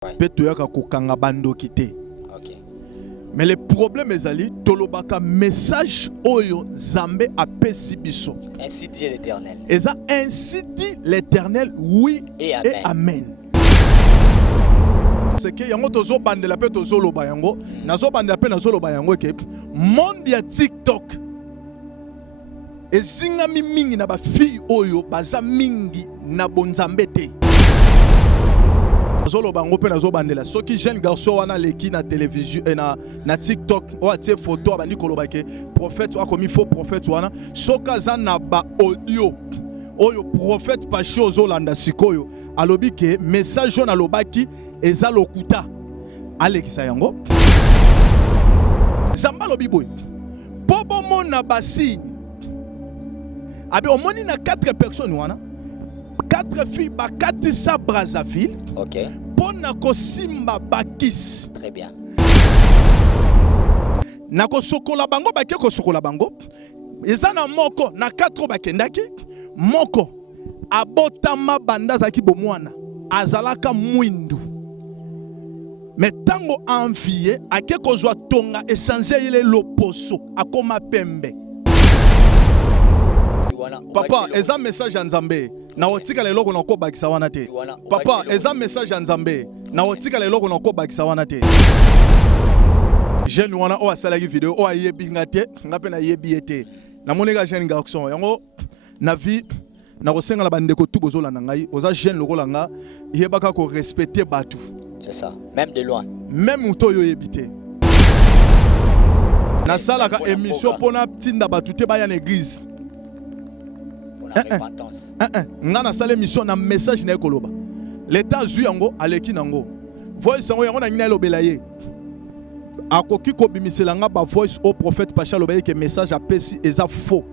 Peut toyaka kokanga bando kité. OK. Mais le problème ezali tolobaka message oyo Nzambe apesi biso. Ainsi dit l'Éternel. Eza ainsi dit l'Éternel, oui et amen. C'est que yango tozo bandela pe tozo loba yango, nazo bandela pe nazo loba yango ke monde ya TikTok ezingami mingi na ba fille oyo baza mingi na bonzambe te. Nazo loba ngo pe nazo bandela soki jeune garçon wana leki na télévision et na TikTok o atie photo abandi koloba ke prophète a commis faux prophète wana soka za na ba audio oyo prophète pacho ozolanda sikoyo alobi ke message on alobaki eza lokuta alekisa yango Zamba lobi boy po bomona basigne abi omoni na 4 personnes wana 4 filles bakatisa Brazzaville. OK. Pona ko simba bakis. Très bien. Nako sokola bango bake ko sokola bango. Ezana moko na 4 bakendaki moko abotama banda zaki bomwana azalaka mwindu. Mais tango envié ake kozwa tonga échanger ile loposo akoma pembe. Papa, eza message ya Nzambe. Na otika lelo ko nako bakisa wana te. Papa, eza message ya Nzambe. Na otika lelo ko nako bakisa wana te. Jeune wana o asala ki video o ayebi ngate, ngape na yebi ete. Na moneka jeune garçon yango na vie na kosenga la bandeko tu bozola na ngai, oza jeune lokola nga, yebaka ko respecter batu. C'est ça, même de loin. Même uto yo yebite. Na sala ka émission pona tinda batu te ba ya l'église. Ngana sale mission na message na ekoloba. L'état zu yango aleki nango. Voice yango yango na ngina lobela ye. Akoki ko bimisela nga ba voice au prophète Pacha lobaye ke message apesi eza faux.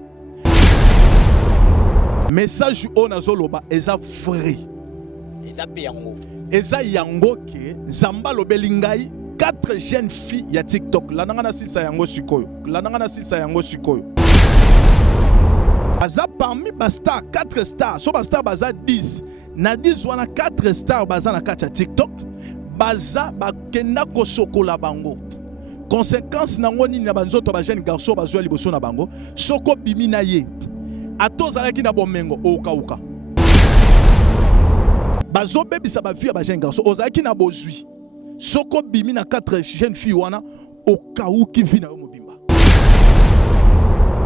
Message o nazo loba eza vrai. Eza pe yango. Eza yango ke Zamba lobeli ngai 4 jeunes filles ya TikTok. La nanga na sisa yango sikoyo. La nanga na sisa yango sikoyo. Baza parmi basta 4 stars, so basta baza 10. Na 10 wana 4 stars baza na kati ya TikTok. Baza bakenda ko sokola bango. Conséquence nango nini na banzoto ba jeune garçon bazwa liboso na bango. Soko bimi na ye. Atozalaki na bomengo okauka. Bazo bebisa ba vie ba jeune garçon ozalaki na bozwi. Soko bimi na 4 jeunes filles wana okauki vi na yo mobimba.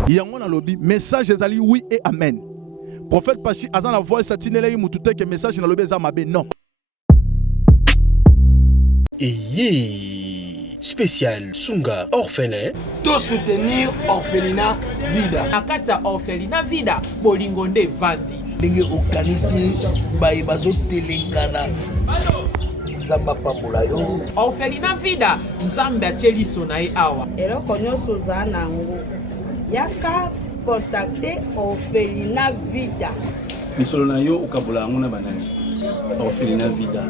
Yango na lobi message ezali oui et amen. Prophète Pachi azan la voix satinele mutute ke message na lobi eza mabe non. Spécial Sunga orphelin. To soutenir orphelinat Vida. Akata orphelinat Vida bolingonde vandi. Ndenge okanisi baye bazo telengana. Nzamba pambola yo. Orphelinat Vida Nzambe atieli sonae awa. Eloko nyonso za nango. Yaka contacter orphelinat Vida. Misolo na yo okabola ngona banani. Orphelinat Vida.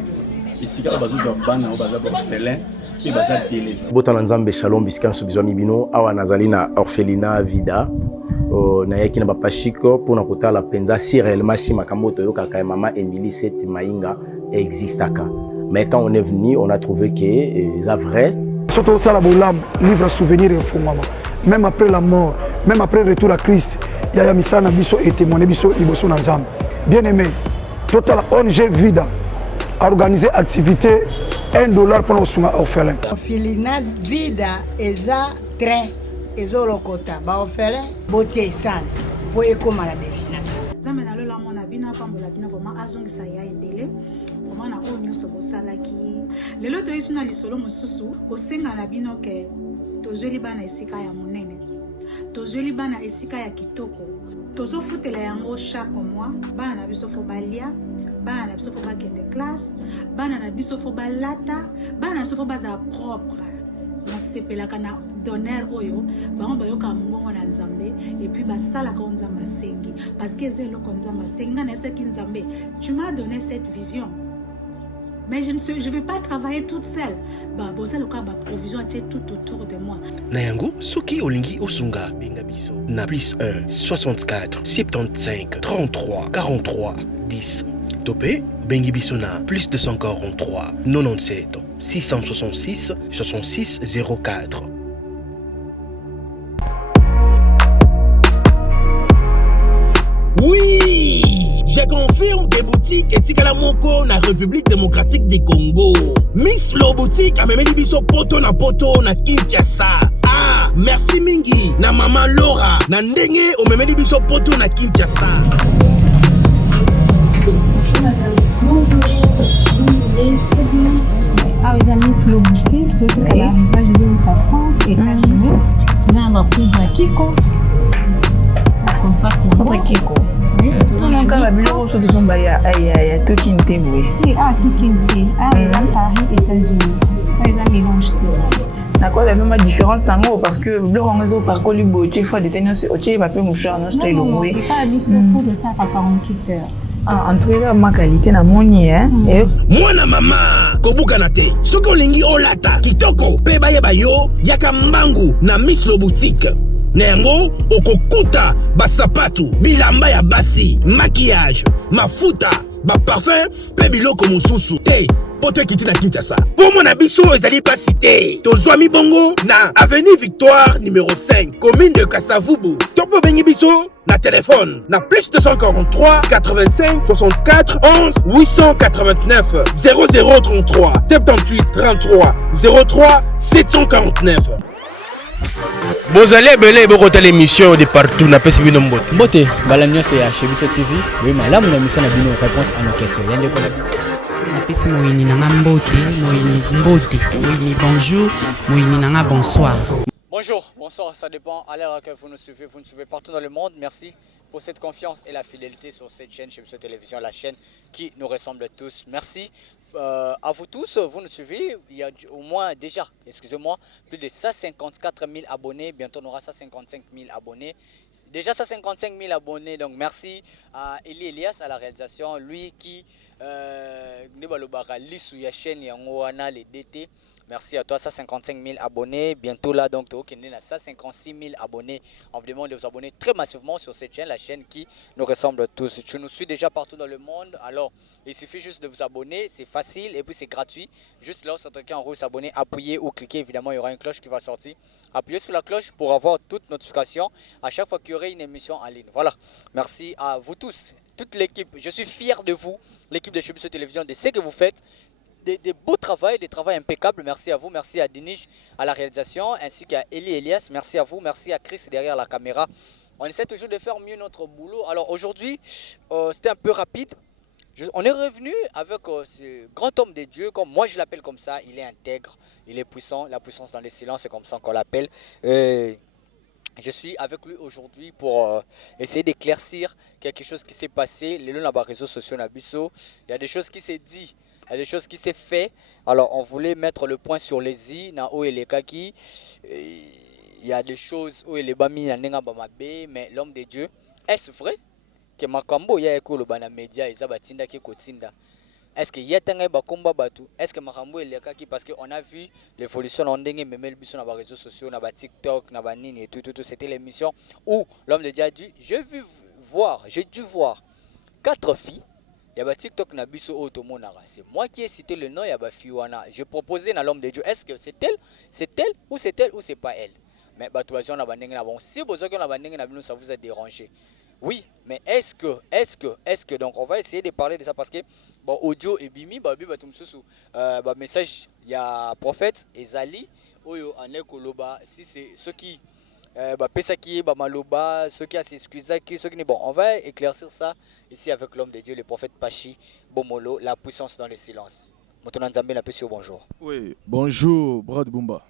Isika bazozwa bana baza orphelin et baza délaissé. Botana Nzambe shalom biskanso bizwa mibino awa nazali na orphelinat Vida. Na yaki na bapashiko pona kotala penza si réellement si makambo to yoka mama Emily Seti Mainga existaka. Mais quand on est venu, on a trouvé que c'est vrai. Surtout ça la bolam livre souvenir et fondement. Même après la mort, même après le retour à Christ, il y a misana biso et témoigner biso liboso na Nzambe. Bien aimé, total ONG Vida a organisé activité $1 pour nos soins orphelins. Orphelinat Vida eza train ezolokota ba orphelin botie essence pour ekoma la destination. Nzambe na lola mona bina pambola bina vraiment azongisa ya ebele vraiment na oyo nyonso bosalaki lelo toyesu na lisolo mosusu kosenga na bino ke tozweli bana esika ya monene tozweli bana esika ya kitoko tozofutela yango chaque mois bana na biso fo balia bana na biso fo bakende classe bana na biso fo balata bana na biso fo baza propre nasepelaka na donner oyo bango bayoka mbongo na Nzambe et puis basalaka Nzambe asengi parce que c'est eloko Nzambe asengi na yebisaki Nzambe tu m'as donné cette vision mais je ne vais pas travailler toute seule. Bah, bossa le cas, provision tout autour de moi. Nayango, soki olingi osunga benga biso na plus 1 64 75 33 43 10 Topé, Bengi Bissona, plus 243 97 666 66 04. Oui, je confirme que boutique etikala moko na République démocratique du Congo. Miss Lo boutique a memeli biso poto na Kinshasa. Ah, merci mingi na maman Laura na ndenge o memeli biso poto na Kinshasa. Bonjour madame. Bonjour. Ah, les amis, Miss Lo boutique, tout est à l'arrivage de France, États-Unis. Nous avons un poudre Kiko. Poudre Kiko. Nonka la biloko so tozomba ya tokinte boye. Ah, tokinte. Ah, les amis Paris, États-Unis. Les amis mélange te. D'accord, la même différence tango parce que biloko ngozo par koli boche fois de tenir sur oche ba pe mouchard no style boye. Non, pas biso poudre ça par 48 heures. En tout cas, ma qualité na moni Mwana mama kobuka na te. Soki olingi olata kitoko pe bayeba yo yaka mbangu na Miss Lo boutique. Nengo okokuta basapatu bilamba ya basi maquillage mafuta ba parfum pe biloko mususu te poto kiti na Kinshasa. Pour mon biso ezali basi te. Tozwami bongo na avenue Victoire numéro 5 commune de Kasavubu. Topo bengi biso na téléphone na plus 243 85 64 11 889 0033 78 33 03 749. Bozali ebele bokota l'émission de partout na pesi bino mbote. Mbote bala nyonso ya chez biso TV. Oui malamu na émission na bino réponse à nos questions. Yande ko na bino. Na pesi moyini nanga mbote, moyini bonjour, moyini nanga bonsoir. Bonjour, bonsoir, ça dépend à l'heure que vous nous suivez partout dans le monde. Merci pour cette confiance et la fidélité sur cette chaîne chez Télévision, la chaîne qui nous ressemble tous. Merci à vous tous, vous nous suivez. Il y a au moins déjà, excusez-moi, plus de 154 000 abonnés. Bientôt on aura 155 000 abonnés. Déjà 155 000 abonnés, donc merci à Eli Elias à la réalisation, lui qui la chaîne Yangoana les DT. Merci à toi, 155 000 abonnés. Bientôt là, donc, tu as 156 000 abonnés. On vous demande de vous abonner très massivement sur cette chaîne, la chaîne qui nous ressemble tous. Tu nous suis déjà partout dans le monde. Alors, il suffit juste de vous abonner. C'est facile et puis c'est gratuit. Juste là, sur en haut, s'abonner, appuyer ou cliquer. Évidemment, il y aura une cloche qui va sortir. Appuyez sur la cloche pour avoir toute notification à chaque fois qu'il y aurait une émission en ligne. Voilà. Merci à vous tous, toute l'équipe. Je suis fier de vous, l'équipe de Chebiso Télévision, de ce que vous faites. Des beaux travaux, des travaux impeccables. Merci à vous, merci à Dinish à la réalisation, ainsi qu'à Eli Elias. Merci à vous, merci à Chris derrière la caméra. On essaie toujours de faire mieux notre boulot. Alors aujourd'hui, c'était un peu rapide. On est revenu avec ce grand homme de Dieu, comme moi je l'appelle comme ça. Il est intègre, il est puissant. La puissance dans les silences, c'est comme ça qu'on l'appelle. Je suis avec lui aujourd'hui pour essayer d'éclaircir quelque chose qui s'est passé. Les réseaux sociaux, il y a des choses qui s'est dit. Il y a des choses qui s'est fait. Alors on voulait mettre le point sur les i, Nao et les kaki. Il y a des choses où il est bami na nenga bamabe, mais l'homme de Dieu, est-ce vrai que makambo ya ekolo bana média ezabatinda ki kotinda? Est-ce que yetanga bakomba batu? Est-ce que makambo il kaki parce que on a vu l'évolution en ndenge memel biso na ba réseaux sociaux, na ba TikTok, na ba nini et tout, c'était l'émission où l'homme de Dieu a dit j'ai dû voir 4 filles. Il y a TikTok na biso otomonara. C'est moi qui ai cité le nom, il y a Fiwana. J'ai proposé à l'homme de Dieu, est-ce que c'est elle ou c'est pas elle? Mais si vous avez ça vous a dérangé. Oui, mais est-ce que donc on va essayer de parler de ça parce que bon audio et bimi message il y a prophète Ezali oyo anekoloba si c'est ceux qui maloba ceux qui s'excusent ceux qui bon on va éclaircir ça ici avec l'homme de Dieu le prophète Pachi Bomolo, la puissance dans le silence. Bonjour. Oui, bonjour Brad Bumba.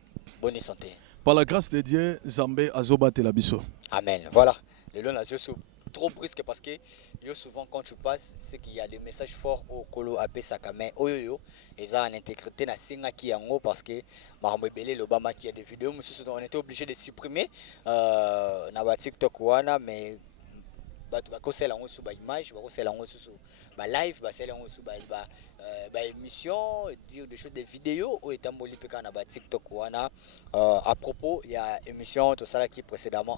Bonne santé. Par la grâce de Dieu, Zambé Azoba Telabiso. Amen. Voilà. Le long je suis trop brusque parce que souvent quand tu passes, c'est qu'il y a des messages forts au Kolo AP Sakame. Oyoyo, et ça en intégrité na singa qui en haut parce que Marambo Belé l'Obama qui a des vidéos, on était obligé de supprimer na TikTok wana mais bakosela yango sur ba image, bakosela yango sur ba live, basela yango sur ba émission, dire des choses des vidéos au etamboli peka na ba TikTok wana à propos il y a émission tout ça là qui précédemment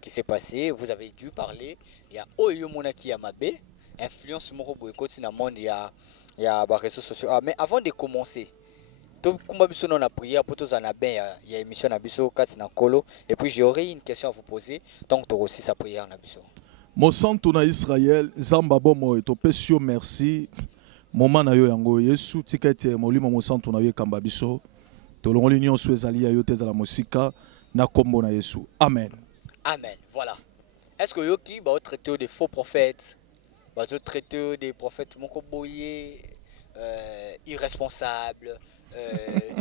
qui s'est passé, vous avez dû parler, il y a Oyo Monaki Yamabe influence moko boye koti na monde ya ba réseaux sociaux. Mais avant de commencer, to kumba biso na prière pour tous en ben ya émission na biso kati na kolo et puis j'aurais une question à vous poser donc to aussi sa prière na biso. Mon santo na Israël, Zamba bomo to pesio merci. Moment na yo yango Yesu tikete molimo mo santo na yo kamba biso. To longoli nyonso ezali ya yo teza la musika na kombo na Yesu. Amen. Amen. Voilà. Est-ce que yo ki ba traiter des faux prophètes, ba traiter des prophètes moko boyé irresponsables,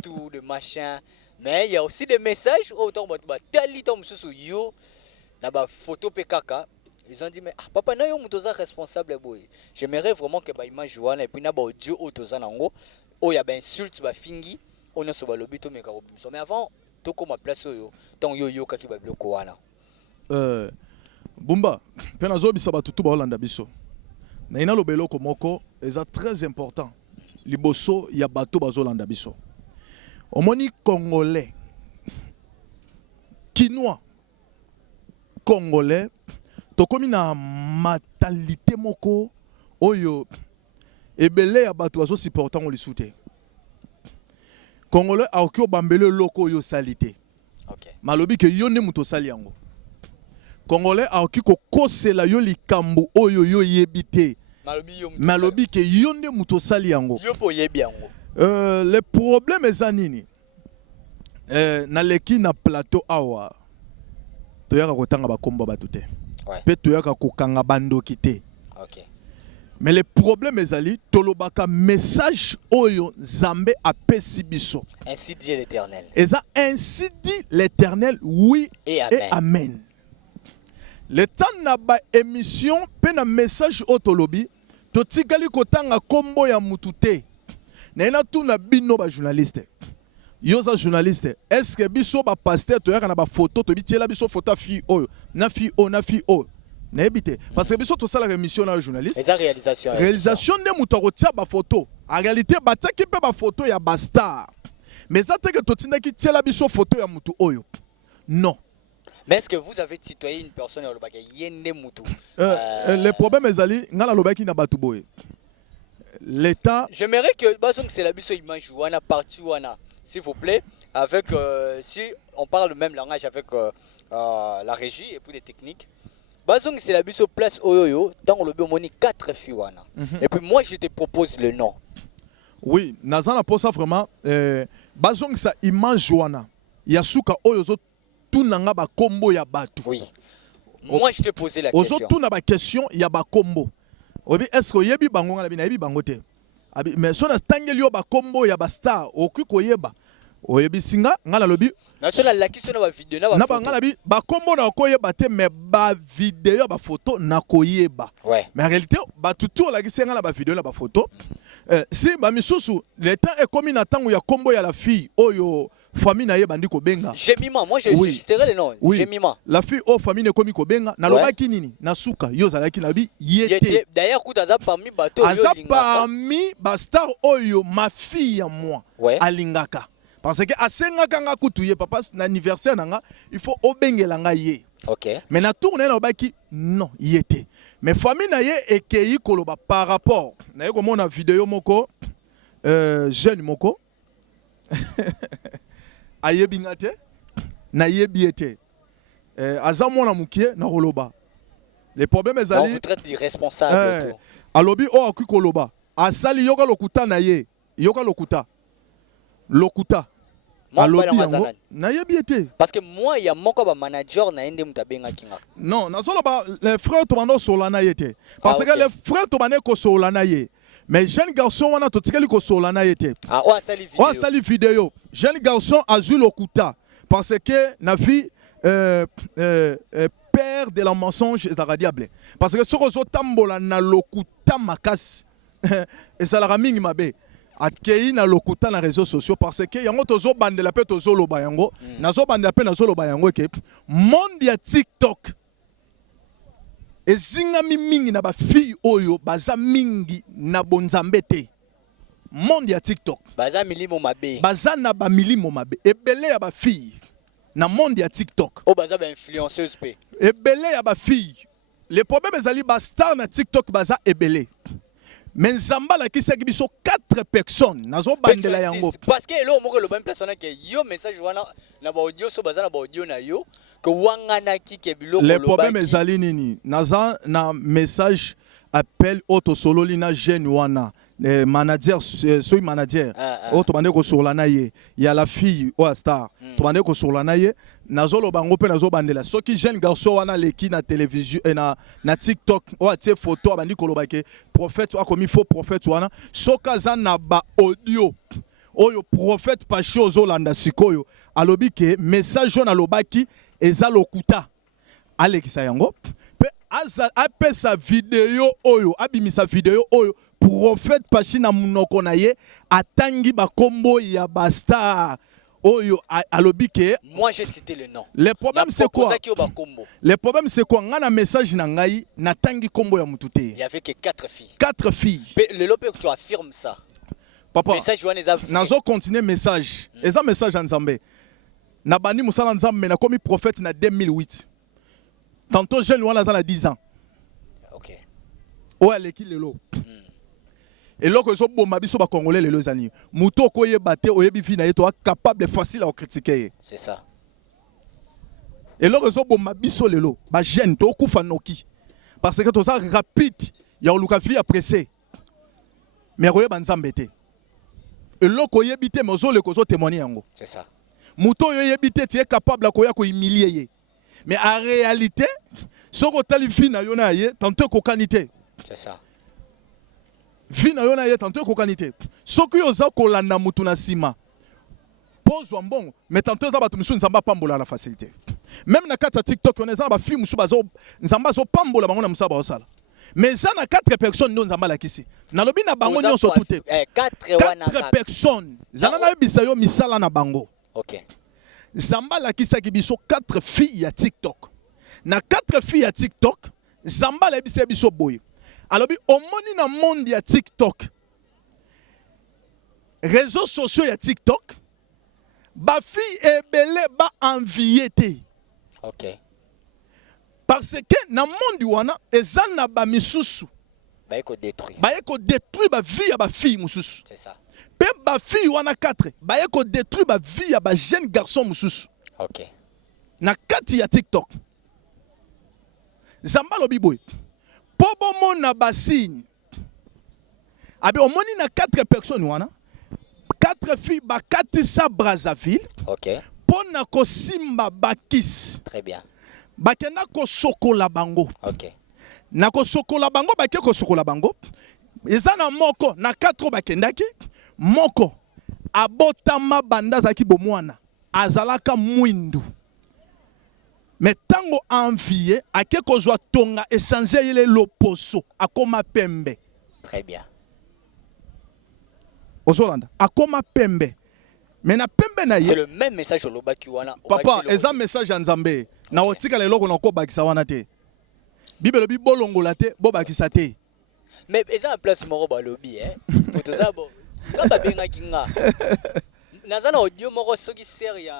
tout de machin, mais il y a aussi des messages autant ba tali tom susu yo na ba photo pekaka. Ils ont dit mais papa na yo mutoza responsable boy. J'aimerais vraiment que ba image wana et puis na ba audio otoza nango o ya ba insulte ba fingi on so ba lobito meka robimso. Mais avant to ko ma place yo donc yo kaki ba biloko wana. Bumba pena zo bisa batutu ba Holanda biso. Na ina lobeloko moko eza très important. Liboso ya bato ba Holanda biso. Omoni congolais, quinois, congolais tokomi na matalité moko oyo ebele ya bato azo supportant o lisute. Congolais aoki obambele loko oyo salite. OK. Malobi ke yonde muto sali yango. Congolais aoki ko kosela yo likambu oyo yo yebite. Malobi ke yonde muto sali yango. Yo po yebi yango. Le problème est nini? Na leki na plateau awa. Toyaka kotanga ba komba batute. Pe toyaka kokanga bandoki te. OK. Mais le problème ezali tolobaka message oyo Nzambe apesi biso. Ainsi dit l'Éternel. Eza ainsi dit l'Éternel, oui et amen. Le temps na ba émission pe na message otolobi totikali kotanga kombo ya mutute. Na ina tu na bino ba journaliste. Yoza journaliste, est-ce que biso ba pasteur toyaka na ba photo to bitiela biso photo fi oyo na fi o na ebite parce que biso to sala émission na journaliste. Les réalisations. Réalisation de muto kotia ba photo. En réalité bataki pe ba photo ya ba star. Mais ça te que totinda ki tiela biso photo ya mutu oyo. Non. Mais est-ce que vous avez tutoyé une personne au Lobaka yende mutu? Le problème ezali ngala lobaki na batu boye. L'État. J'aimerais que basong c'est la biso image wana parti wana. S'il vous plaît, avec si on parle le même langage avec la régie et puis les techniques. Bazong c'est la biso place oyoyo dans le biomoni 4 filles wana. Et puis moi je te propose le nom. Oui, nazana pour ça vraiment bazong sa image wana. Yasuka oyozo tunanga ba kombo ya batu. Oui. Moi je te posais la question. Ozo tuna ba question ya ba kombo. Obi est-ce que yebi bango ngala bi na yebi bango te. Mais so na stangeli yo ba kombo ya ba star oku koyeba. Oyebi singa ngala lobi na so na lakiso na ba video na ba photo. Na ba ngala bi ba kombo na koyeba te mais ba video ba photo na koyeba. Ouais. Mais en réalité ba tutu la kisenga na ba video na ba photo. Si ba misusu le temps est comme na tango ya kombo ya la fille oyo famille na ye bandi ko benga. Jemima, moi je citerai le nom. Oui. Jemima. La fille o famille ne komi ko benga na lobaki nini na suka yo zalaki na bi yete. D'ailleurs kuta parmi bato yo lingaka. Parmi ba star oyo ma fille à moi alingaka. Parce que asenga kanga kutuye papa na anniversaire nanga il faut obengela nga ye. OK. Mais na tourner na lobaki non yete. Mais famille na ye ekei koloba par rapport na yeko mona vidéo moko jeune moko ayebinga te na yebi ete aza mwana mukie na koloba le problème ezali vous traite d'irresponsable tout alobi o akui koloba asali yoka lokuta na ye yoka lokuta alobi yango na yebi ete parce que moi ya moko ba manager na ende mutabenga kinga non nazolo ba les frères to bando solana yete parce que les frères to bane ko solana ye. Mais jeune garçon wana totikeli ko solana yete. O asali vidéo. Jeune garçon azul okuta parce que na vie père de la mensonge est radiable. Parce que soko zo tambola na lokuta makas et ça la mingi mabe. Akei na lokuta na réseaux sociaux parce que yango tozo bandela pe tozo loba yango nazo bandela pe nazo loba yango ke monde ya TikTok ezinga mingi na ba fille oyo baza mingi na bonzambe te. Monde ya TikTok baza milimo mabe. Baza na ba milimo mabe. Ebele ya ba fille na monde ya TikTok. O baza ba influenceuse pe. Ebele ya ba fille le problème ezali ba star na TikTok baza ebele. Mais nzamba la kisa biso 4 personnes nazo bandela yango. Parce que là moko le même personne que yo message wana na ba audio so baza na ba audio na yo que wangana ki ke biloko le problème ezali nini naza na message appel auto solo lina jeune wana manager soy manager auto bande ko sur la naye ya la fille ou star to bande ko sur la naye nazo lo bango pe nazo bandela soki jeune garçon wana leki na télévision na TikTok o atie photo abandi ko lobake prophète a commis faux prophète wana soka za na ba audio oyo prophète pachi ozolanda sikoyo alobi ke message na lobaki eza lokuta alekisa yango pe apesa video oyo abimisa video oyo prophète pachi na munoko na ye atangi bakombo ya bastar oyo alobi ke moi j'ai cité le nom. Le problème c'est quoi? Le problème c'est quoi? Ngana message na ngai natangi kombo ya mutu te. Il y avait que 4 filles. 4 filles. Le lope que tu affirmes ça. Papa, message wana eza nazo continuer message. Eza message en Nzambe. Na bani musala Nzambe na komi prophète na 2008. Tantôt jeune wana za na 10 ans. OK. Oya leki lelo. Et là que so bomba biso ba congolais lelo zani. Muto ko yebate oyebi fi na yeto capable facile à critiquer. C'est ça. Et là que so bomba biso lelo ba jeune to kufa noki. Parce que to ça rapide ya oluka fi pressé. Mais oyeba Nzambe te. Et là ko yebite mozo le ko so témoigner yango. C'est ça. Muto yo yebite tu es capable ko ya ko humilier ye. Mais en réalité, ce que tu as fait na yona ye, tantôt ko kanité. C'est ça. Vina yona ye tantôt ko kanité. Ce que yo za ko landa mutu na sima. Pose wa mbongo, mais tantôt za batu musu nzamba pambola la facilité. Même na kata TikTok on za ba film musu bazo nzamba zo pambola bango na musaba osala. Mais ça na 4 personnes ndo nzamba la kisi. Na lobi na bango nyonso tout 4 personnes. Zana na bisa yo misala na bango. OK. Zamba la kisa ki biso 4 filles ya TikTok. Na 4 filles ya TikTok, Zamba la bisa biso boy. Alors bi omoni na monde ya TikTok. Réseaux sociaux ya TikTok. Ba fille ebele ba envier te. OK. Parce que na monde wana ezana ba misusu. Ba eko détruire. Ba eko détruire ba vie ya ba fille mususu. C'est ça. Pe ba fille wana 4 ba eko détruire ba vie ya ba jeune garçon mususu. OK. Na kati ya TikTok. Zamba lobi boy. Pobo mona ba signe. Abi omoni na 4 personnes wana. 4 filles ba katisa Brazzaville. OK. Pona ko simba bakis. Très bien. Bakenda ko sokola bango. OK. Na ko sokola bango bake ko sokola bango. Ezana moko na 4 bakendaki. Moko abotama banda zaki bomwana azalaka mwindu mais tango envié ake kozwa tonga échanger ile loposo akoma pembe. Très bien. Ozolanda akoma pembe mais na pembe na ye c'est le même message au lobaki wana. Papa eza message ya Nzambe na otika lelo ko na ko bakisa wana te Bible bi bolongola te bo bakisa te mais eza en place moko ba lobby pour ça bon. Kaka benga kinga. Nazana audio moko soki série ya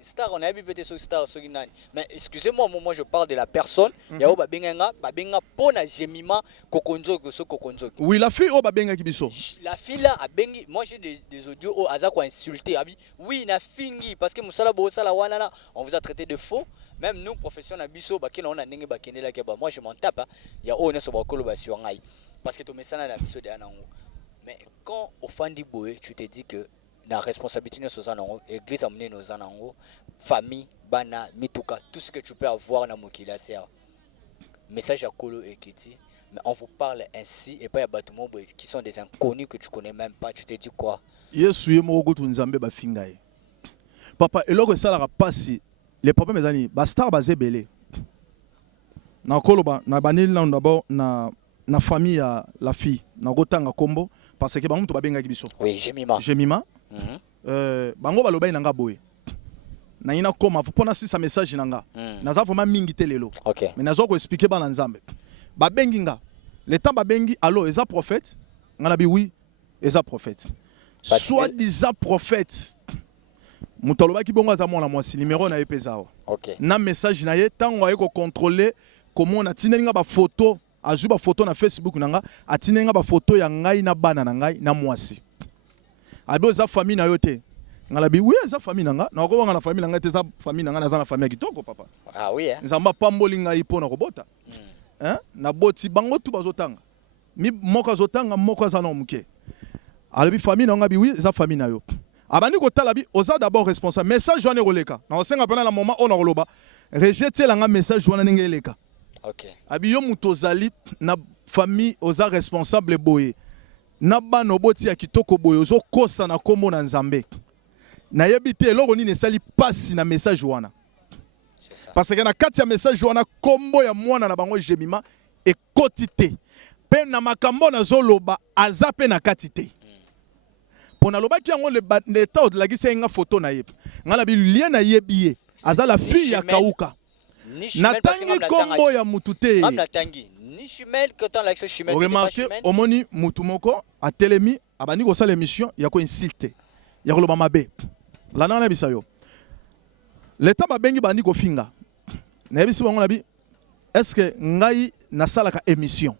star on a vu peut-être star soki nani. Mais excusez-moi moi je parle de la personne ya ba benga pona gemima kokonzo so kokonzo. Oui la fille o ba benga kibiso. La fille là a bengi moi j'ai des audios au aza ko insulter abi. Oui na fingi parce que musala bo sala wana na on vous a traité de faux. Même nous professionnels biso ba kina on a ndenge ba kendela ke ba moi je m'en tape ya o ne so ba kolo ba sur ngai parce que to mesana na biso de anango. Mais quand au Fandi Boé, tu te dis que la responsabilité de nos église amener nos anango, famille, bana, mituka, tout ce que tu peux avoir dans Mokila, c'est message à Kolo et Kiti. Mais on vous parle ainsi et pas à Batumo qui sont des inconnus que tu connais même pas. Tu te dis quoi? Yesu ye moko tu nzambe ba fingaye. Papa, eloko ça la passe les problèmes ezani ba star ba zebele. Na koloba na banil na d'abord na famille ya la fille na gotanga kombo parce que bango to babenga biso. Oui, Jemima. Bango balobai nanga boye. Na ina koma pona si sa message nanga. Naza vraiment mingi telelo. OK. Mais nazo ko expliquer ba na Nzambe. Ba bengi nga. Le temps ba bengi allo eza prophète. Ngana bi oui, eza prophète. Soit disant prophète. Mutaloba ki bongo za mona mwasi numéro na epeza. OK. Na message na ye tango aye ko contrôler komona tineli nga ba photo azu ba photo na Facebook nanga atineli nga ba photo ya ngai na bana na ngai na mwasi abi oza famille na yo te ngala bi oui eza famille nanga na ko wanga na famille nanga te eza famille nanga na za na famille kitoko papa ah oui nzamba pamboli ngai pona ko bota na boti bango tu bazotanga mi moko azotanga moko za na muke alabi famille nanga bi oui eza famille na yo abandi ko tala bi oza d'abord responsable message wana roleka na osenga pena na moment ona roloba rejeter langa message wana ninge eleka OK abi yo muto zali na famille oza responsable boye na bano boti ya kitoko boye ozo kosa na kombo na nzambe na yebite eloko nini esali pasi na message wana c'est ça parce que na kati ya message wana kombo ya mwana na bango Jemima ekoti te pe na makambo na zoloba aza pe na kati te pona lobaki yango le ta de la gisa nga photo na yeb ngala bi lien na yebiye aza la fille ya kauka natangi kombo ya mutu te ni Chimel que tant l'accès Chimel remarqué omoni mutu moko a telemi abandi ko sala émission ya ko insulter ya ko loba mabe la nana bisayo l'état ba bengi bandi ko finga na bisi bango na bi est-ce que ngai na sala ka émission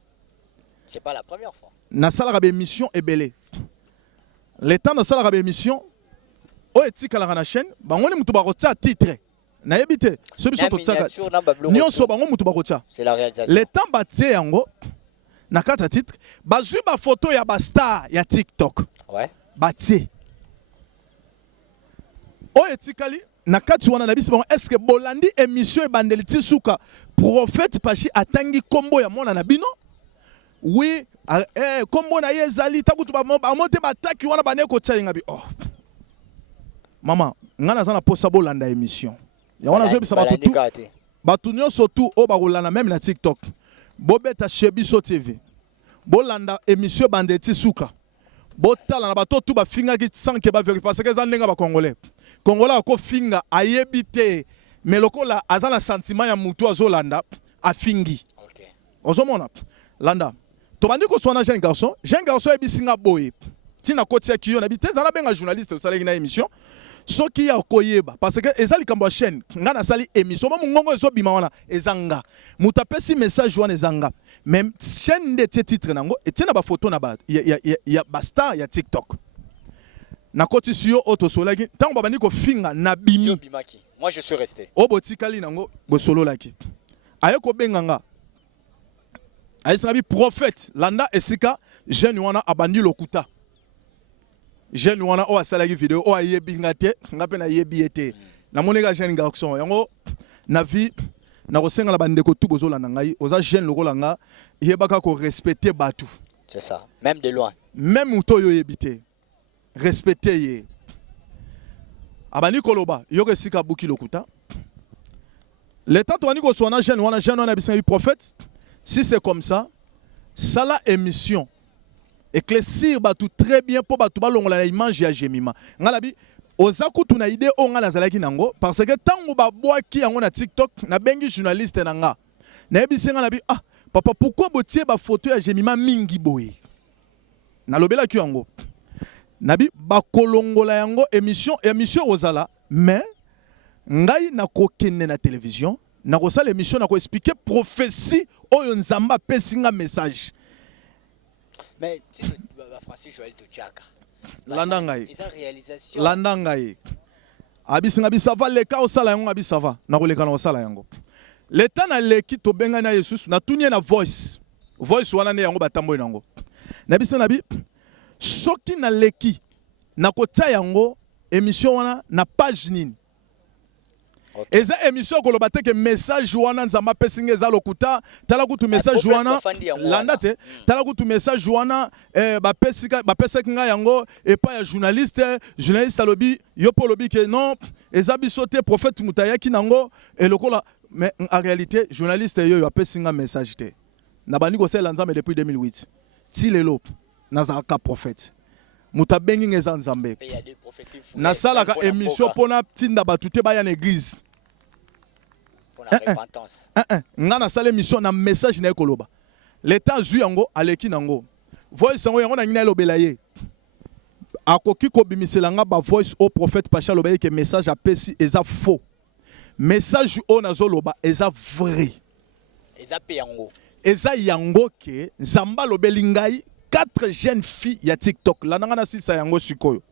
c'est pas la première fois na sala ka émission ebele l'état na sala ka émission o etika la na chaîne bango ni mutu ba ko tsa titre na yebite so biso to tsaka nyonso bango mutu ba ko tsa c'est la réalisation l'état ba tse yango na kata titre bazui ba photo ya ba star ya TikTok ouais ba tse o etikali na kati wana na bisi bango est-ce que bolandi émission ebandeli tisuka prophète Pachi atangi kombo ya mona na bino oui kombo na yezali takutu ba monte bataki wana bane ko tsainga bi oh mama ngana zana posa bolanda émission ya wana zo bisa batu nyonso tu o bakolanda même na TikTok bobeta Shebiso TV bolanda émission bandeli tisuka botala na bato tu bafingaki sans que ba vérifier parce que za ndenga ba congolais ko finga ayebite mais lokola azana sentiment ya mutu azolanda afingi OK ozomona landa to bandi ko sona jeune garçon ebisinga boye tina kotia kiyo na bite zana benga journaliste osalaki na émission soki ya koyeba parce que ezali kambo chaîne nga na sali émission mo ngongo ezo bima wana ezanga muta pesi message wana ezanga même chaîne de titre nango etina ba photo na ba ya ba star ya TikTok na koti siyo auto solaki tango babandi ko finga na bimi moi je suis resté o botikali nango bo solo laki aye ko benganga ayisa bi prophète landa esika jeune wana abandi lokuta jeune wana o asalaki vidéo o ayebi ngate ngape na yebi ete na moneka jeune garçon yango na vie na kosenga la bande ko tu bozola na ngai oza jeune lokola nga yebaka ko respecter batu c'est ça même de loin même uto yo yebite respecter ye abani koloba yoke sika buki lokuta l'état to ani ko sona jeune wana bisengi prophète si c'est comme ça sala émission éclaircir batu très bien pour batu balongola na image ya Jemima ngalabi ozakutu na idée o ngala zalaki nango parce que tango ba boaki yango na TikTok na bengi journaliste nanga na ebisenga na bi ah papa pourquoi botie ba photo ya Jemima mingi boye na lobela ki yango nabi bakolongola yango émission ozala mais ngai na kokende na télévision na kosala émission na ko expliquer prophétie oyo nzamba pesinga message mais tu Francis Joël Tochaka landa ngai isa réalisation landa ngai abisinga bisava leka osala yango abisava na koleka na osala yango l'état na leki to benga na Jesus na tunie na voice wana ne yango batambo nango na bisana bi soki na leki na kota yango émission wana na page nini eza émission ko lobate ke message wana nzamba pesinga eza lokuta tala kutu message wana landa te tala kutu message wana ba pesika nga yango et pas ya journaliste alobi yo po lobi ke non eza bisote prophète mutayaki nango et lokola mais en réalité journaliste yo a pesinga message te na bandi ko sela nzambe depuis 2008 ti lelo nazaka prophète mutabengi ngeza nzambe na sala ka émission pona tinda batute ba ya na église pour la repentance nga na sala émission na message na ekoloba l'état zu yango aleki nango voice yango na ngina lobela ye akoki ko bimisela nga ba voice au prophète Pacha lobaye ke message apesi eza faux message o nazoloba eza vrai eza yango ke nzamba lobeli ngai 4 jeunes filles ya TikTok la nanga na sisa yango sikoyo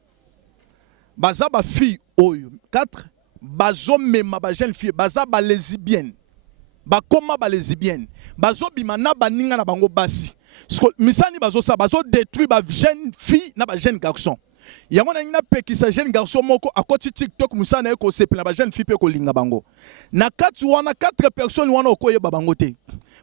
baza ba fille oyo 4 bazo mema ba jeune fille baza ba lesbienne bakoma ba lesbienne bazo bima na baninga na bango basi misani bazo sa bazo détruire ba jeune fille na ba jeune garçon yango na ngina pekisa jeune garçon moko akoti TikTok musana eko sepela ba jeune fille pe ko linga bango na kati wana 4 personnes wana okoyeba bango te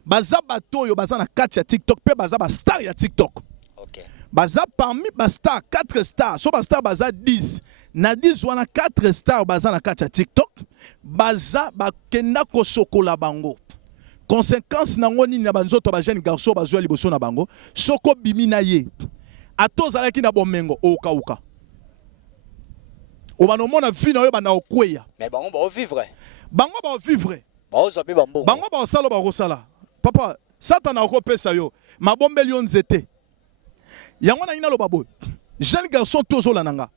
baza bato yo baza na kati ya TikTok pe baza ba star ya TikTok. OK. Baza parmi ba star 4 stars so ba star baza 10 na 10 wana 4 stars baza na kati ya TikTok baza bakenda ko sokola bango. Conséquence nango nini na banzoto ba jeune garçon bazwa liboso na bango soko bimi na ye atozala ki na bomengo okauka obanomona vie na yo bana okweya mais bango ba vivre bango ba osala ba kosala papa satana akopesa yo mabombeli yo nzete yango na ina loba boy jeune garçon tozola nanga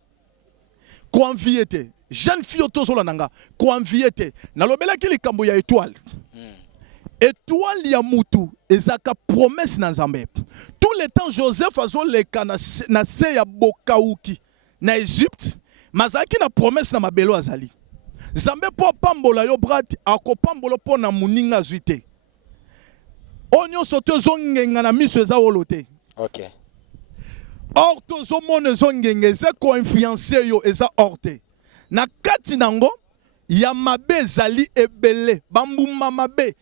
ko envier te jeune fille tozola nanga ko envier te na lobela ki likambo ya étoile étoile ya mutu ezaka promesse na Nzambe tout le temps Joseph azoleka na se ya bokauki na Égypte mazaki na promesse na mabelo azali Nzambe po pambola yo brat akopambola po na muninga zuite onyo soto zongenga na miso eza wolote. OK. Or tozo mone zongenga eza ko influencer yo eza orte na kati nango ya mabe zali ebele bambuma mabe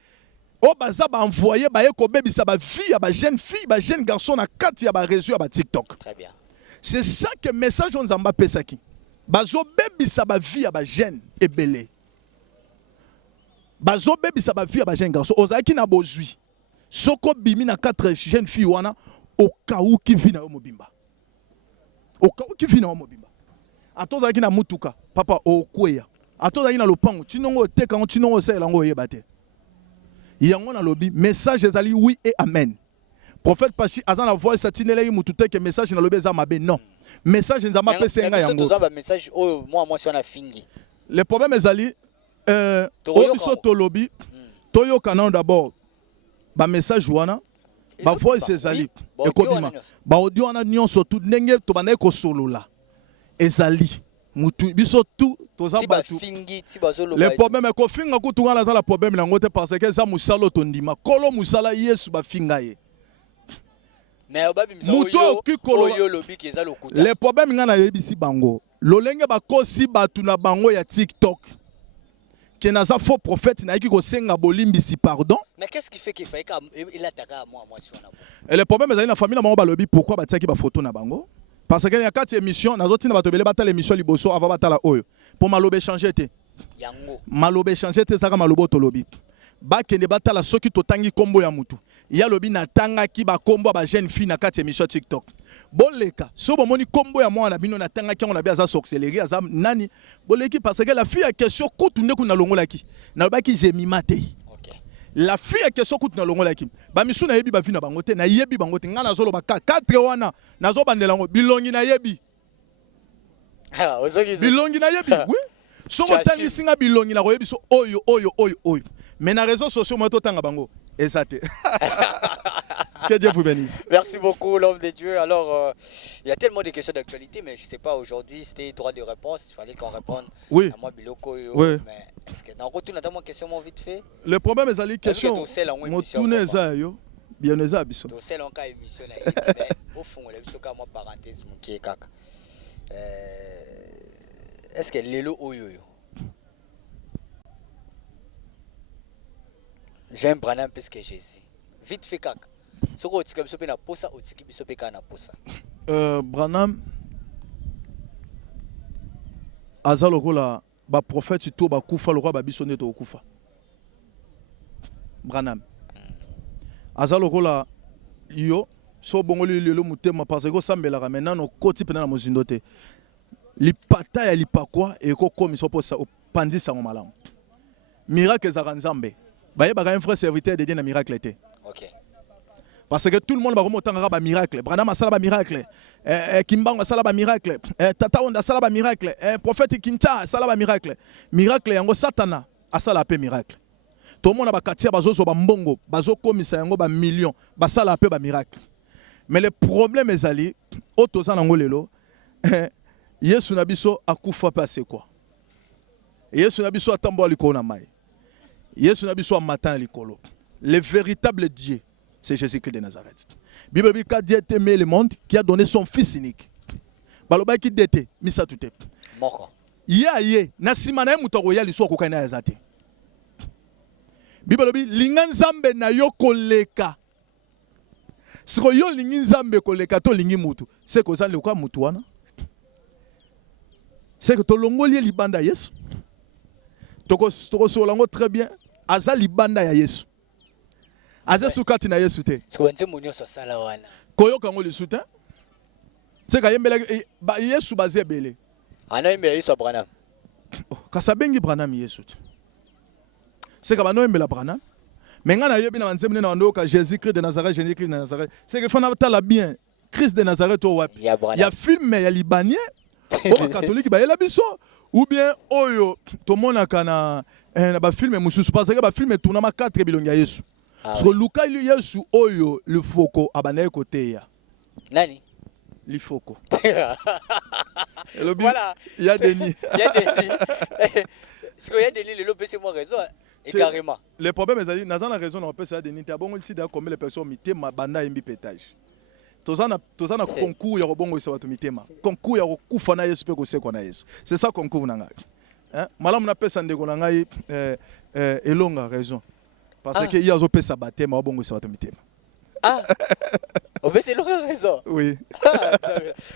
o baza ba envoyer ba yeko bebisa ba vie ya ba jeune fille ba jeune garçon na kati ya ba réseau ya ba TikTok. Très bien. C'est ça que message on Nzamba pesaki. Bazo bebisa ba vie ya ba jeune ebele. Bazo bebisa ba vie ya ba jeune garçon ozaki na bozui. Soko bimi na 4 jeunes filles wana au cas où qui vient na mobimba. Au cas où qui vient na mobimba. Atozaki na mutuka papa okweya. Atozaki na lopango tinongo te quand tinongo sela ngo yebate. Yango na lobi message ezali oui et amen. Prophète Pachi azana voix satinele yi mutute ke message na lobi za mabe non. Message nzamba pesa nga yango. Toza ba message oh moi si on a fingi. Le problème ezali obiso to lobi toyo kanon d'abord. Ba message wana ba voix ezali ekobima. Ba audio wana nyonso tout ndenge to bana ko solola. Ezali mutu biso tout toza batu le problème est ko finga ko tunga la problème na ngote parce que za musalo tondima kolo musala yesu ba finga ye mais obabi mzayo yo lobi ki eza lokuta le problème nga na yebisi bango lolenge ba kosi batu na bango ya TikTok que naza faux prophète na yiki ko senga bolimbisi pardon. Mais qu'est-ce qui fait qu'il fallait qu'il attaque à moi si on a et le problème est na famille na bango ba lobi pourquoi ba tiaki ba photo na bango. Parce que y a 4 émissions, nazoti na batobele batala émission liboso avant batala oyo. Pour malobe changer te. Yango. Malobe changer te saka malobo to lobi. Ba kende batala soki totangi kombo ya mutu. Ya lobi na tanga ki ba kombo ba jeune fille na 4 émissions TikTok. Boleka, so bomoni kombo ya mwana bino na tanga ki on a bien za sorcellerie za nani. Boleki parce que la fille a question kutu ndeku na longola ki. Na lobaki j'ai mimate. La fille a question coûte na longola ki ba misu na yebi ba vi na bango te na yebi bango te nga na zolo ba 4 wana na zo bandela ngo bilongi na yebi bilongi na yebi oui so otangi singa bilongi na yebi so oyo mais na réseaux sociaux moi to tanga bango ezate. Que Dieu vous bénisse. Merci beaucoup l'homme de Dieu. Alors il y a tellement de questions d'actualité mais je sais pas aujourd'hui c'était droit de réponse, il fallait qu'on réponde oui. À moi biloko yo oui. Mais est-ce que dans retour notamment question mon vite fait. Le problème est ali question mo tuneza yo bien eza biso. To sel on ka émission na mais au fond la biso ka moi parenthèse mukie kaka. Est-ce que lelo oyo yo j'aime Branham parce que Jésus. Vite fait kaka. Soko otika biso pe na posa otiki biso pe ka na posa. Branham azalokola ba prophète to ba kufa le roi ba biso neto okufa. Branham azalokola yo so bongoli lelo mutema parce que sambela ka maintenant no koti pena na mozindo te. Lipata ya lipakwa e ko komiso posa opandisa ngo malamu. Miracle za Nzambe. Baye ba un frère serviteur de Dieu na miracle était. OK. Parce que tout le monde va remonter un miracle. Branham a sala ba miracle. Kimbang a sala ba miracle. Tata Onda sala ba miracle. Prophète Kincha sala ba miracle. Miracle yango Satana a sala pe miracle. tomona bakatia bazozo ba mbongo bazokomisa yango ba millions basala pe ba miracle. Mais le problème ezali otoza nango lelo Yesu na biso akufa pe c'est quoi? Yesu na biso atambola likolo na mai. Yesu na biso amata likolo. Le véritable Dieu, c'est Jésus-Christ de Nazareth. Bible dit que Dieu a aimé le monde, qui a donné son fils unique. Baloba ki dete, misa tute. Moko. Ye, na simana ye mutoko ya liso ko kana yazate. Bible dit linga nzambe na yo koleka. Siko yo lingi nzambe koleka to lingi mutu. C'est ko zan le kwa mutu wana. C'est que to longoli libanda Yesu. Toko solango très bien. Aza libanda ya Yesu. Aza sukati na Yesu te. Sikwenze munyo sala wana. Koyo kango le soutien. C'est ka yembela ba Yesu bazé belé. Ana yembela Yesu Branham. Kasabengi Branham Yesu. C'est ka bano yembela Branham. Mais ngana yebi na nzemne na ndo ka Jésus-Christ de Nazareth, Jésus-Christ de Nazareth. C'est que fona tala bien. Christ de Nazareth o wapi. Il y a film ya libanais. O catholique ba yela biso ou bien oyo to monaka na ba film mususu parce que ba film tourna ma 4 bilonga Yesu. Parce que Luka il Yesu oyo le foko abanaye côté ya. Nani? Le foko. Voilà. Il y a Denis. Il y a Denis. Parce qu'il y a Denis, le lopé c'est moi raison et carrément. Le problème est nazana raison on peut ça Denis tu as bon ici d'ailleurs combien de personnes mité ma banda mbi pétage. Tozana concours ya robongo isa watu mitema. Concours ya kufa na Yesu pe ko se kona Yesu. C'est ça concours nanga. Hein? Malamu na pesa ndeko na ngai elonga raison. Parce que il y a zo pesa batema robongo isa watu mitema. Ah. On veut c'est l'autre raison. Oui.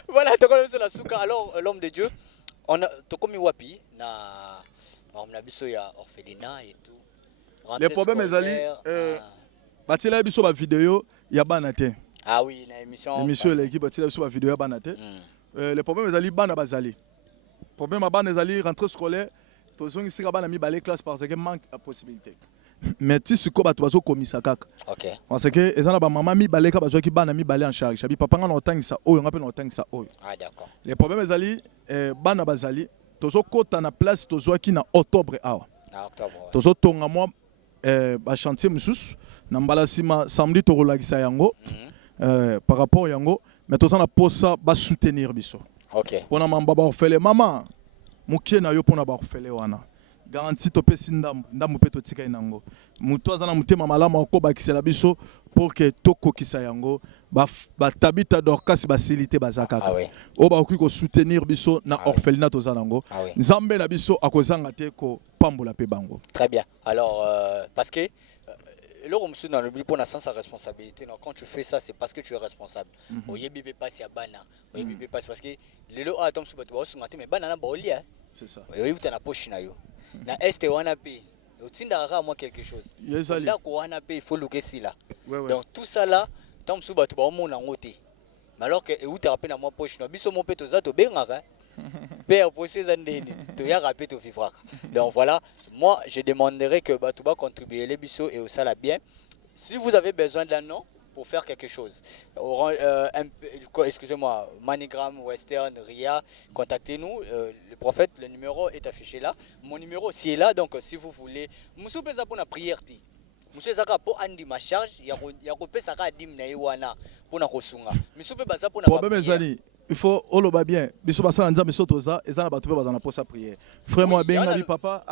Voilà, tu connais la souka. Alors l'homme de Dieu, on a tokomi wapi na on a biso ya orphelinat et tout. Les problèmes ezali batila biso ba vidéo ya bana te. Ah oui, la émission. L'émission l'équipe batila biso ba vidéo ya bana te. Les problèmes ezali bana bazali. Problème bana ezali rentrée scolaire, tozongi sika bana mi balé classe parce que manque la possibilité. Mais si ce ko bato bazo komisa kaka. OK. Parce que ezana ba maman mi balé ka bazo ki bana mi balé en charge. Chabi papa nga na otangisa oyo ngape na otangisa oyo. Ah d'accord. Les problèmes ezali bana bazali tozo kota na place tozo ki na octobre awa. Na octobre. Tozo tonga moi ba chantier mususu na mbala sima samedi to rolakisa yango par rapport yango mais tozo na posa ba soutenir biso. OK. Pona mamba ba ofele mama mukie na yo pona ba ofele wana. Garantie to pesi ndambu pe to tika inango. Muto azana mutema malama ko bakisela biso pour que toko kisa yango ba tabita dorkas basilité bazaka. Ah oui. O ba ko soutenir biso na orphelinat to zanango. Nzambe na biso akozanga te ko pambola pe bango. Très bien. Alors parce que le romsu dans le but pour sens sa responsabilité. Non, quand tu fais ça, c'est parce que tu es responsable. Oye bébé passe ya bana. Oye bébé passe parce que le lo atom su batu su ngati mais bana na baolia. C'est ça. Oye buta na poche na yo. Na este wana pe. Otinda ra moi quelque chose. Là ko wana pe il faut loquer si là. Donc tout ça là, tom su batu ba omona ngote. Mais alors que ou te rappelle na moi poche na biso mo pe to za to bengaka. Père possède zandeni. To ya rapé to vivra. Donc voilà, moi je demanderais que Batouba contribue les bisous et au sala bien. Si vous avez besoin d'un nom pour faire quelque chose, excusez-moi, Manigram, Western, Ria, contactez-nous. Le prophète, le numéro est affiché là. Mon numéro aussi est là, donc si vous voulez, Moussou Pesa pour la prière, Moussou Zaka pour Andi ma charge, Yakope Saka Dim Naïwana pour la Kosunga. Moussou Pesa pour la prière. Il faut oloba bien. Biso basala nzambe sotoza ezana bato pe bazana pour sa prière. Frère moi benga bi papa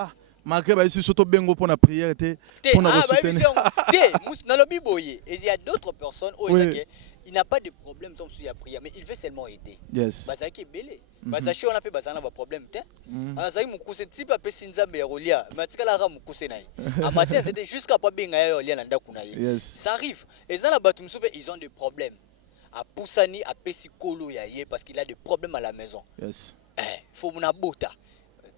malgré ba ici soto bengo pour la prière te pour na soutenir. Dans le biboye, il y a d'autres personnes il n'a pas de problème tant sur la prière mais il veut seulement aider. Yes. Bazaki belé. Bazachi on a pe bazana ba problème te. Azaki mukuse type pe sinzambe ya rolia. Matika la ra mukuse nai. Amatia c'était jusqu'à pas benga ya rolia na ndaku na ye. Ça arrive. Ezana batu msupe ils ont des problèmes. À Poussani, à Pessikolo, parce qu'il a des problèmes à la maison. Yes. Faut mon abota.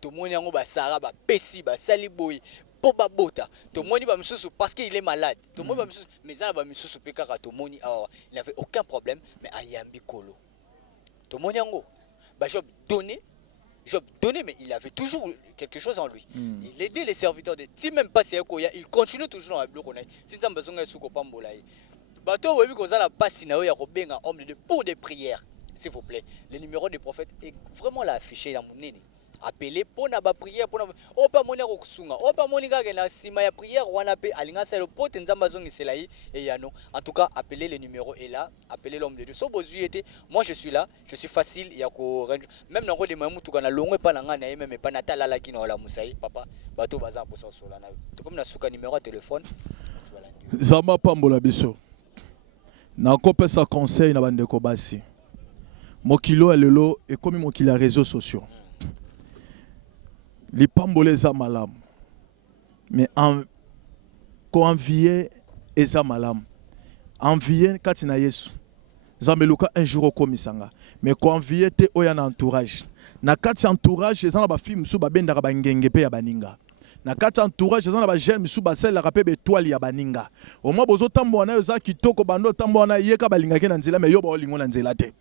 Tout le monde est en Sara, Pessi, Saliboy, Poba Bota. Tout le monde est parce qu'il est malade. Tout le monde est mais ça va me souper tout le monde il n'avait aucun problème, mais Ayambi Kolo. Tout le monde est en haut. Job donné, mais il avait toujours quelque chose en lui. Il aidait les serviteurs de si même pas c'est il continue toujours dans la bloc. Si nous avons besoin de Soukopambola. Bateau, vous avez vu la passe homme de pour des prières, s'il vous plaît. Le numéro du prophète est vraiment là affiché dans mon nez. appeler pour na ba prière pour na opa moni ko kusunga opa moni kaka na sima ya prière wana pe alinga sa le pote nzamba zongisela yi et yano en tout cas appelez le numéro est là appelez l'homme de Dieu so bozu était moi je suis là je suis facile ya ko même na ko de mamu tuka na longwe pa na ngana même pas na tala la kina wala musai papa bato baza pour ça sola na to comme na suka numéro de téléphone Zama pambola biso na kopesa conseil na bande ko basi mokilo elelo et comme mokili ya réseaux sociaux les pambolé za malam mais en ko envier eza malam envier katina Yesu zameluka un jour komisanga mais ko envier te oya na entourage na kati entourage eza na ba film su ba benda ba ngenge pe ya baninga na kati entourage eza na ba jeune misu ba sel la rapé be toile ya baninga au moins bozo tambo na yo za kitoko bando tambo na yeka balinga ke na nzela mais yo ba olingo na nzela te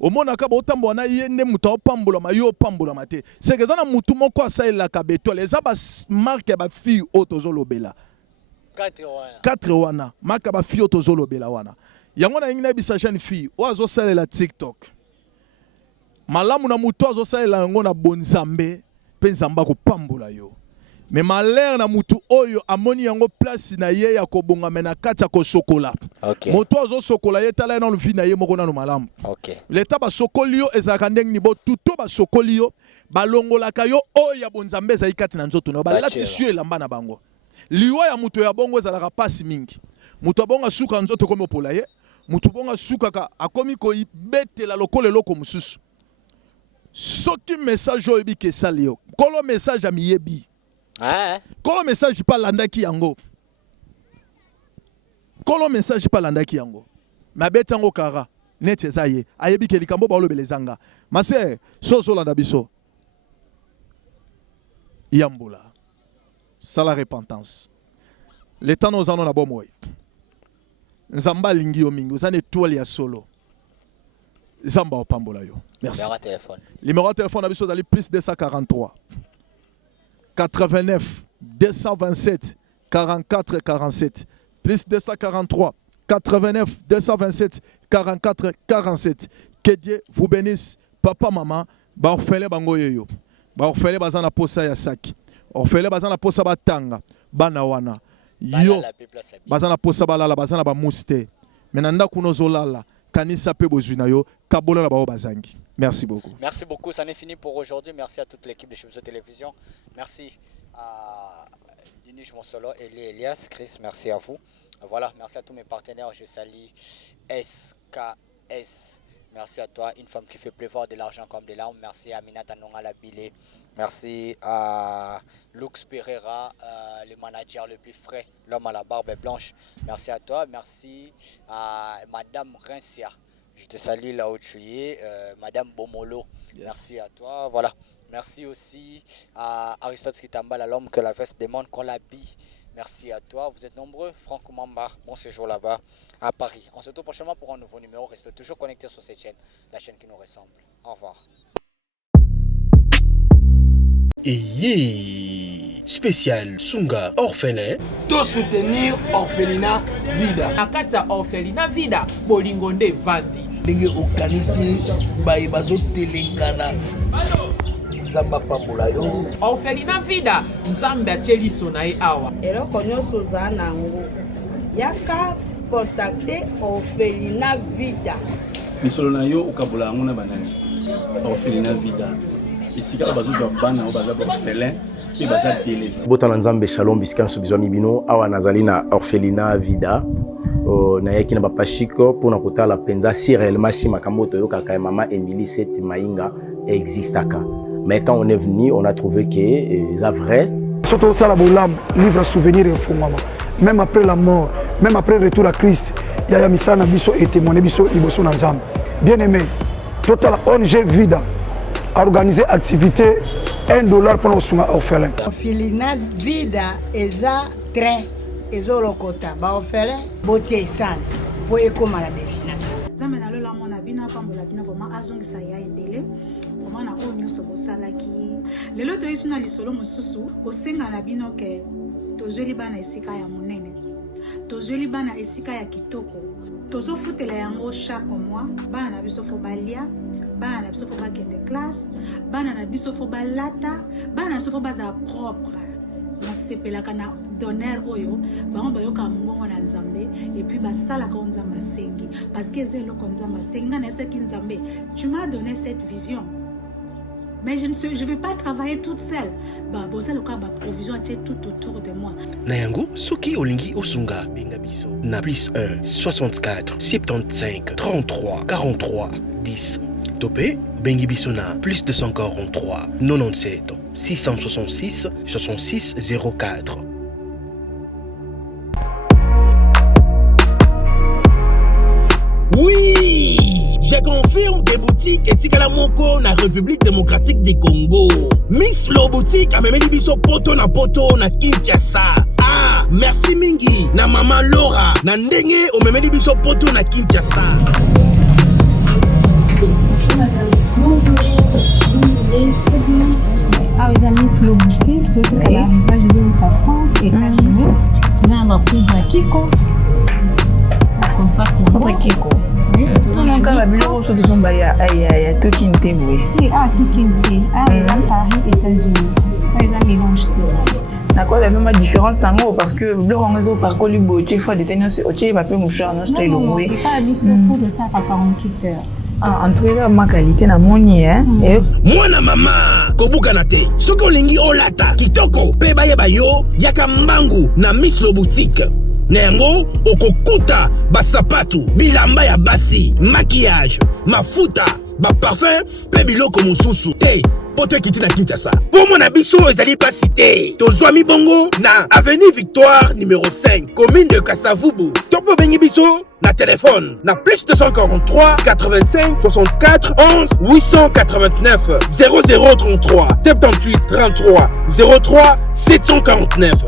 au moins na ka bo tambo na yende muta opambola ma yo opambola mate c'est que za na mutu moko asai la ka be toile eza ba marque ba fille otozo lobela 4 wana marque ba fille otozo lobela wana yango na ngina bisa jeune fille oazo sala la TikTok malamu na mutu azo sala yango na bonzambe penzamba ko pambola yo mais malheur na mutu oyo amoni yango place na ye ya kobonga mena kati ya ko sokola moto azo sokola ye tala na luvi na ye moko na no malamu leta ba sokolio ezaka ndenge ni bo tuto ba sokolio balongola kayo oyo ya bonzambe za ikati na nzoto na balala tissu elamba na bango liwa ya mutu ya bongo ezalaka pasi mingi mutu abonga suka nzoto komi opola ye mutu bonga suka ka akomi ko ibetela lokole loko mususu soki message oyo bi ke salio kolo message ami yebi kolo message pa landaki yango kolo message pa landaki yango mabeta ngo kara nete zaye ayebi ke likambo ba olobelezanga mase soso landa biso yambula sala repentance le temps nous en a bon moi nzamba lingi yo mingi uzane étoile ya solo zamba opambola yo merci numéro de téléphone abiso dali plus 243 89 227 44 47 plus 243 89 227 44 47 que Dieu vous bénisse papa maman ba orphelin bango yoyo ba orphelin bazana posa ya saki orphelin bazana posa batanga bana wana yo bazana posa balala bazana ba muste menanda kuno zolala kanisa pe bozuna yo kabola na ba bazangi. Merci beaucoup. Merci beaucoup, ça n'est fini pour aujourd'hui. Merci à toute l'équipe de Chibzo Télévision. Merci à Dinish Monsolo, Elias, Chris, merci à vous. Voilà, merci à tous mes partenaires. Je salue SKS. Merci à toi, une femme qui fait pleuvoir de l'argent comme des larmes. Merci à Aminata Nonga Labile. Merci à Lux Pereira, le manager le plus frais, l'homme à la barbe blanche. Merci à toi. Merci à Madame Rincia. Je te salue là où tu es, Madame Bomolo. Yes. Merci à toi. Voilà. Merci aussi à Aristote Kitambala, l'homme que la veste demande qu'on l'habille. Merci à toi. Vous êtes nombreux. Franck Mamba, bon séjour là-bas à Paris. On se retrouve prochainement pour un nouveau numéro. Restez toujours connectés sur cette chaîne, la chaîne qui nous ressemble. Au revoir. Et spécial Sunga orphelin. De soutenir orphelinat Vida. Nakata orphelinat Vida. Bolingonde Vandi. Ndenge okanisi baye bazo telengana. Nzamba pambola yo. Orphelinat Vida. Nzambe atieli sonae awa. Eloko nyonso za nango. Yaka contacter orphelinat Vida. Misolo na yo okabola yango na banani. Orphelinat Vida. Esika bazozwa bana o baza orphelin et baza délaissé. Botana nzambe shalom bisika nso bizwa mibino awa nazali na orphelinat Vida. Na yaki na bapashiko pona kotala penza si réellement si makambo toyokaka mama Emily Set Mainga existaka. Mais quand on est venu, on a trouvé que c'est vrai. Surtout ça la bolam livre souvenir et fongama. Même après la mort, même après le retour à Christ, il y a misana biso et témoigné biso liboso na nzambe. Bien aimé, total ONG Vida a organisé activité $1 pour nos orphelins. Orphelinat Vida eza train ezolokota ba orphelin botie essence pour ekoma la destination. Nzambe na lola mona bina pambola bina vraiment azongisa ya ebele. Comment na o nyonso bosalaki. Lelo to yisuna lisolo mosusu kosenga na bino ke tozweli bana esika ya monene. Tozweli bana esika ya kitoko. Tozofutela yango chaque mois bana biso fo balia bana na biso fo bakende classe bana na biso fo balata bana na biso fo baza propre nasepelaka na donneur oyo bango bayoka mbongo na nzambe et puis basalaka o nzambe asengi parce que eza eloko nzambe asengi nga nayebisaki nzambe tu m'as donné cette vision mais je ne vais pas travailler toute seule. Boza loka ba provision était tout autour de moi. Nayango, soki olingi osunga benga biso na plus 1 64 75 33 43 10. Topé bengi biso na plus 243 97 666 66 04. Oui, je confirme que boutique etikala moko na République démocratique du Congo. Miss Lo boutique amemeli biso poto na Kinshasa. Ah, merci mingi na maman Laura na ndenge omemeli biso poto na Kinshasa. Bonjour madame. Bonjour. Ah, les amis, Lo boutique, tout est à l'arrivage de la France, États-Unis. Nous avons un poudre à Kiko. Poudre Kiko. Nzonga biloko so de somba ya Tokinte boye. Ah, Tokinte. Ah, les amis Paris, États-Unis. Les amis mélange tout. D'accord, la même différence tango parce que biloko ngozo parcoli boye fois de tenir au tché papier mouchoir non style boye. Non, pas habitué pour de ça à 48 heures. Ah, en tout cas, ma qualité na moni Mwana mama kobuka na te. Soki olingi olata kitoko pe bayeba yo yaka mbangu na Miss Lo boutique. Nengo okokuta basapatu bilamba ya basi maquillage mafuta ba parfum pe biloko mosusu te poto kiti na Kinshasa. Pour mon biso ezali pas cité. Tozwami bongo na avenue Victoire numéro 5 commune de Kasavubu. Topo bengi biso na téléphone na plus 243 85 64 11 889 0033 78 33 03 749.